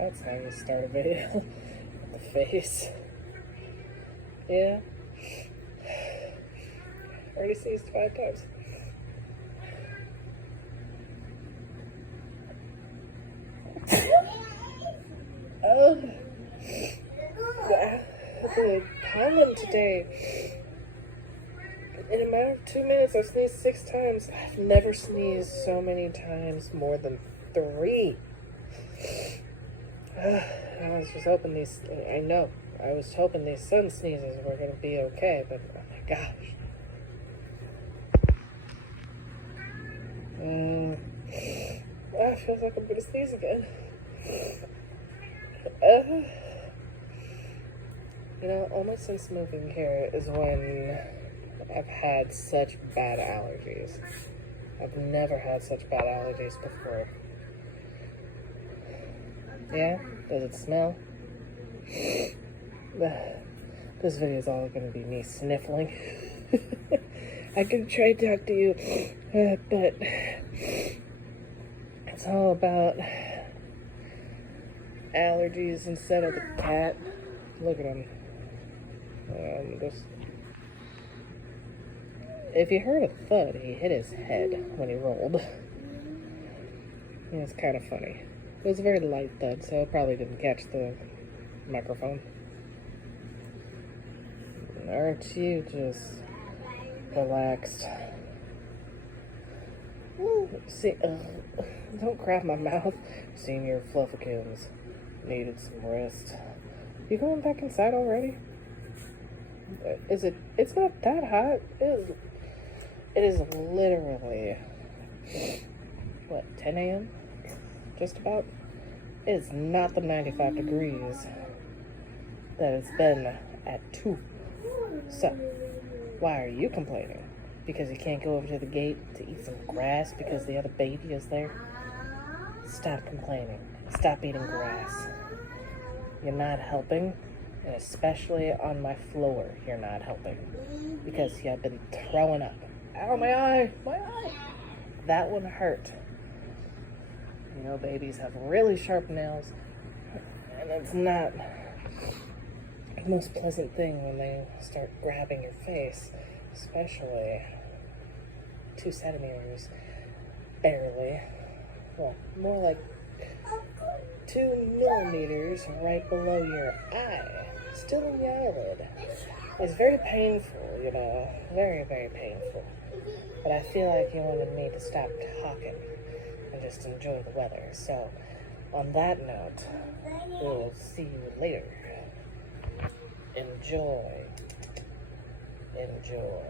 That's how you start a video. The face. Yeah. Already sneezed 5 times. The pollen today. In a matter of 2 minutes, I've sneezed 6 times. I've never sneezed so many times more than 3. I was just hoping I was hoping these sun sneezes were going to be okay, but oh my gosh. It feels like I'm going to sneeze again. Almost since moving here is when I've had such bad allergies. I've never had such bad allergies before. Yeah? Does it smell? This video is all going to be me sniffling. I could try to talk to you, but it's all about allergies instead of the cat. Look at him. If you heard a thud, he hit his head when he rolled. It was kind of funny. It was a very light thud, so it probably didn't catch the microphone. Aren't you just relaxed? See, don't grab my mouth. Senior Fluffykins needed some rest. You going back inside already? It's not that hot. It is literally, 10 a.m.? Just about. It is not the 95 degrees that it's been at 2. So, why are you complaining? Because you can't go over to the gate to eat some grass because the other baby is there? Stop complaining. Stop eating grass. You're not helping, and especially on my floor, you're not helping. Because you have been throwing up. Ow, my eye! My eye! That one hurt. Babies have really sharp nails, and it's not the most pleasant thing when they start grabbing your face, especially 2 centimeters, barely. Well, more like 2 millimeters right below your eye, still in the eyelid. It's very painful, very, very painful. But I feel like you wanted me to stop talking and just enjoy the weather. So, on that note, we'll see you later. Enjoy. Enjoy.